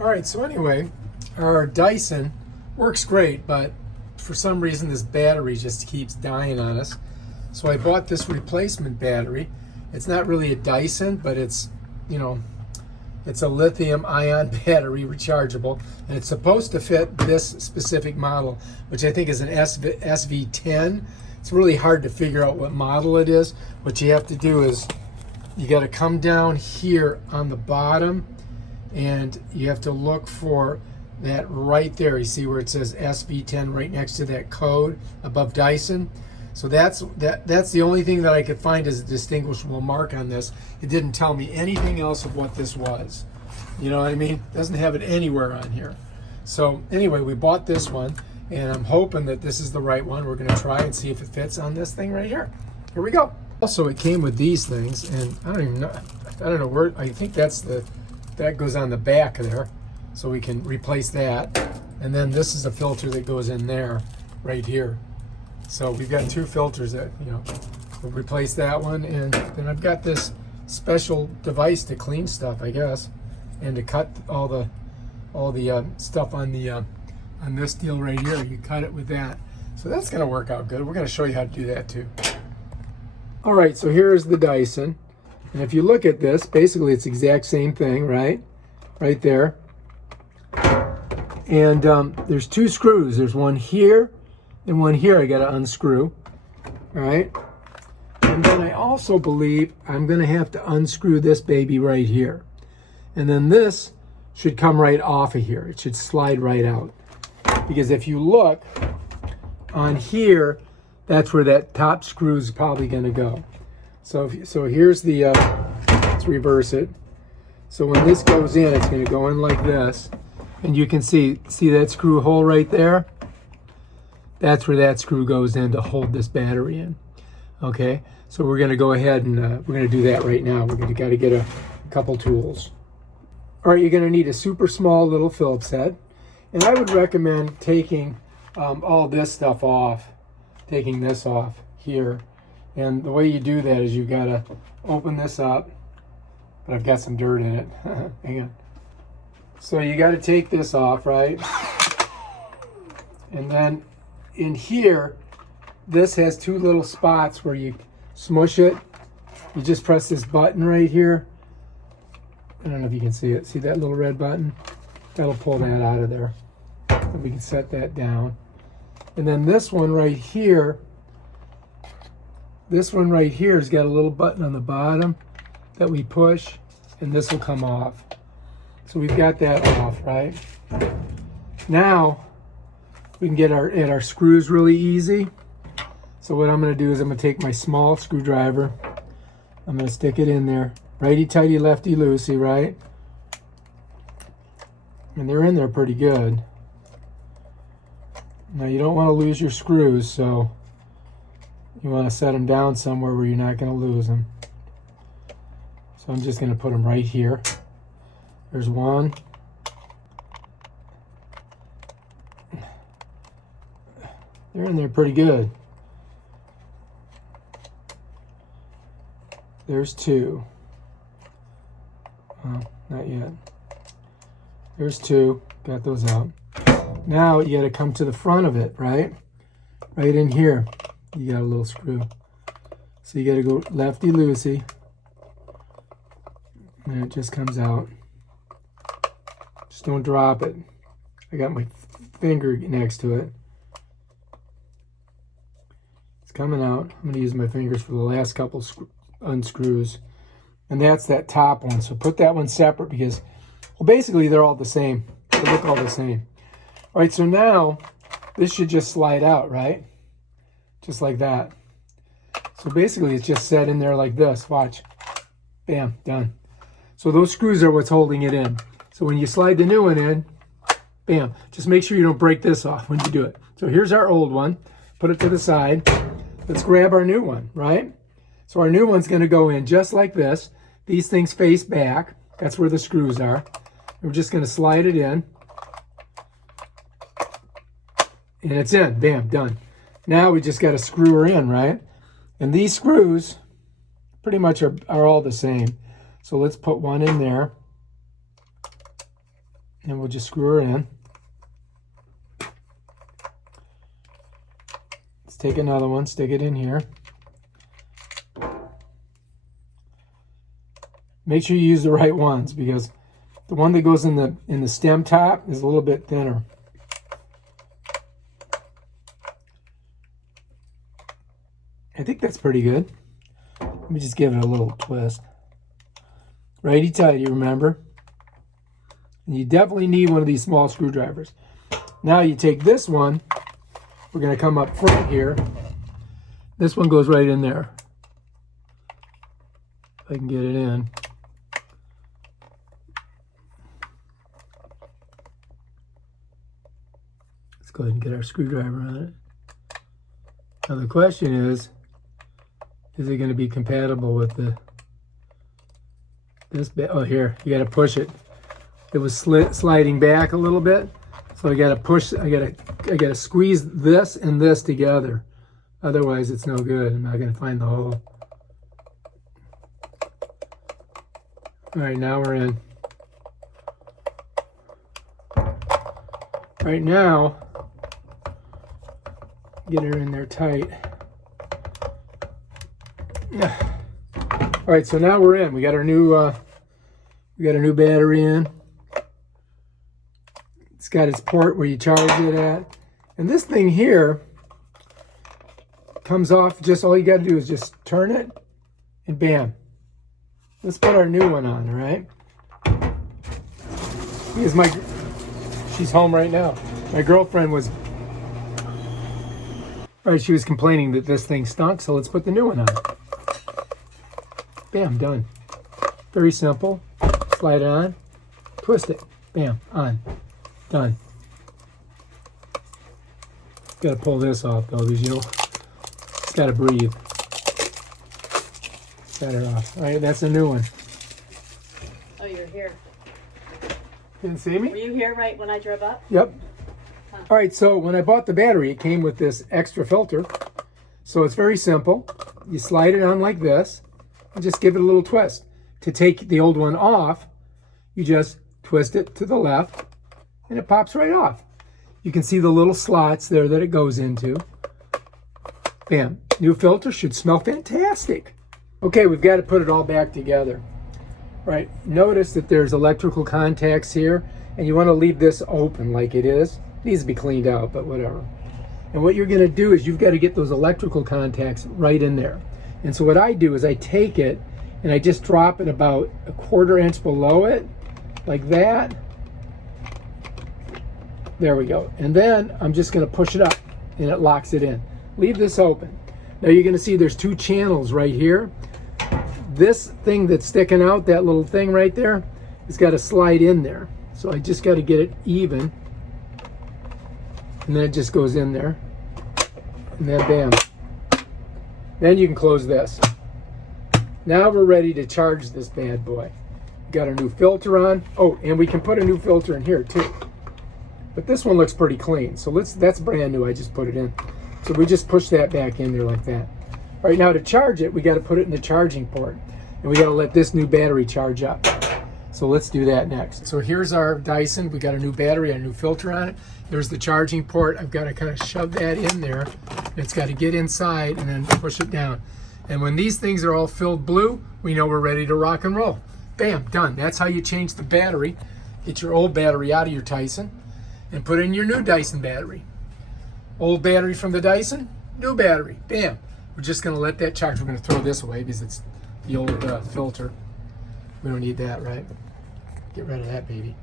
All right, so anyway, our Dyson works great, but for some reason this battery just keeps dying on us. So I bought this replacement battery. It's not really a Dyson, but it's, it's a lithium ion battery, rechargeable, and it's supposed to fit this specific model, which I think is an SV10. It's really hard to figure out what model it is. What you have to do is you got to come down here on the bottom, and you have to look for that right there. You see where it says SV10 right next to that code above Dyson. So that's the only thing that I could find as a distinguishable mark on this. It didn't tell me anything else of what this was. You know what I mean? It doesn't have it anywhere on here. So anyway, we bought this one, and I'm hoping that this is the right one. We're going to try and see if it fits on this thing right here. Here we go. Also, it came with these things, and I don't know where. I think that goes on the back there, so we can replace that. And then this is a filter that goes in there, right here. So we've got two filters that, we'll replace that one. And then I've got this special device to clean stuff, I guess, and to cut all the stuff on this deal right here. You cut it with that. So that's going to work out good. We're going to show you how to do that too. All right, so here's the Dyson. And if you look at this, basically it's the exact same thing, right? Right there. And there's two screws. There's one here and one here I got to unscrew. All right. And then I also believe I'm going to have to unscrew this baby right here. And then this should come right off of here. It should slide right out. Because if you look on here, that's where that top screw is probably going to go. So here's the, let's reverse it. So when this goes in, it's going to go in like this. And you can see that screw hole right there? That's where that screw goes in to hold this battery in. Okay, so we're going to go ahead and we're going to do that right now. We're going to got to get a couple tools. All right, you're going to need a super small little Phillips head. And I would recommend taking all this stuff off, taking this off here. And the way you do that is you've got to open this up, but I've got some dirt in it. Hang on. So you got to take this off, right? And then in here, this has two little spots where you smush it. You just press this button right here. I don't know if you can see it. See that little red button? That'll pull that out of there. And we can set that down. And then this one right here, has got a little button on the bottom that we push, and this will come off. So we've got that off, right? Now we can get our screws really easy. So what I'm going to do is I'm going to take my small screwdriver. I'm going to stick it in there. Righty-tighty, lefty-loosey, right? And they're in there pretty good. Now you don't want to lose your screws, so you want to set them down somewhere where you're not going to lose them. So I'm just going to put them right here. There's one. They're in there pretty good. There's two. Not yet. There's two. Got those out. Now you got to come to the front of it, right? Right in here. You got a little screw. So you got to go lefty-loosey. And it just comes out. Just don't drop it. I got my finger next to it. It's coming out. I'm going to use my fingers for the last couple unscrews. And that's that top one. So put that one separate because, well, basically they're all the same. They look all the same. All right, so now this should just slide out, right? Just like that. So basically it's just set in there like this. Watch. Bam, done. So those screws are what's holding it in. So when you slide the new one in, bam, just make sure you don't break this off when you do it. So here's our old one. Put it to the side. Let's grab our new one, right? So our new one's going to go in just like this. These things face back. That's where the screws are. We're just going to slide it in. And it's in. Bam, done. Now we just got to screw her in, right? And these screws pretty much are all the same. So let's put one in there. And we'll just screw her in. Let's take another one, stick it in here. Make sure you use the right ones, because the one that goes in the stem top is a little bit thinner. I think that's pretty good. Let me just give it a little twist. Righty-tighty, remember? And you definitely need one of these small screwdrivers. Now you take this one. We're going to come up front here. This one goes right in there. If I can get it in. Let's go ahead and get our screwdriver on it. Now the question is it going to be compatible with this bit? Oh, here, you got to push it. It was sliding back a little bit, so I got to push. I got to squeeze this and this together. Otherwise, it's no good. I'm not going to find the hole. All right, now we're in. Right now, get her in there tight. All right, so now we're in. We got our new battery in. It's got its port where you charge it at. And this thing here comes off, just all you got to do is just turn it and bam. Let's put our new one on, all right? Because she's home right now. My girlfriend was, she was complaining that this thing stunk, so let's put the new one on. Bam, done. Very simple. Slide it on, twist it, bam, on, done. Got to pull this off though, because it's got to breathe. Got it off. All right, that's a new one. Oh, you're here. Didn't see me? Were you here right when I drove up? Yep. Huh. All right, so when I bought the battery, it came with this extra filter. So it's very simple. You slide it on like this and just give it a little twist. To take the old one off, you just twist it to the left and it pops right off. You can see the little slots there that it goes into. Bam. New filter should smell fantastic. Okay, we've got to put it all back together. Right, notice that there's electrical contacts here, and you want to leave this open like it is. It needs to be cleaned out, but whatever. And what you're going to do is you've got to get those electrical contacts right in there. And so what I do is I take it and I just drop it about a 1/4 inch below it, like that. There we go. And then I'm just going to push it up and it locks it in. Leave this open. Now you're going to see there's 2 channels right here. This thing that's sticking out, that little thing right there, has got to slide in there. So I just got to get it even. And then it just goes in there. And then bam. Then you can close this. Now we're ready to charge this bad boy. Got our new filter on. Oh, and we can put a new filter in here too. But this one looks pretty clean. So that's brand new. I just put it in. So we just push that back in there like that. All right, now to charge it, we got to put it in the charging port. And we got to let this new battery charge up. So let's do that next. So here's our Dyson. We got a new battery, a new filter on it. There's the charging port. I've got to kind of shove that in there. It's got to get inside and then push it down. And when these things are all filled blue, we know we're ready to rock and roll. Bam, done. That's how you change the battery. Get your old battery out of your Dyson and put in your new Dyson battery. Old battery from the Dyson, new battery. Bam. We're just going to let that charge. We're going to throw this away because it's the old filter. We don't need that, right? Get rid of that baby.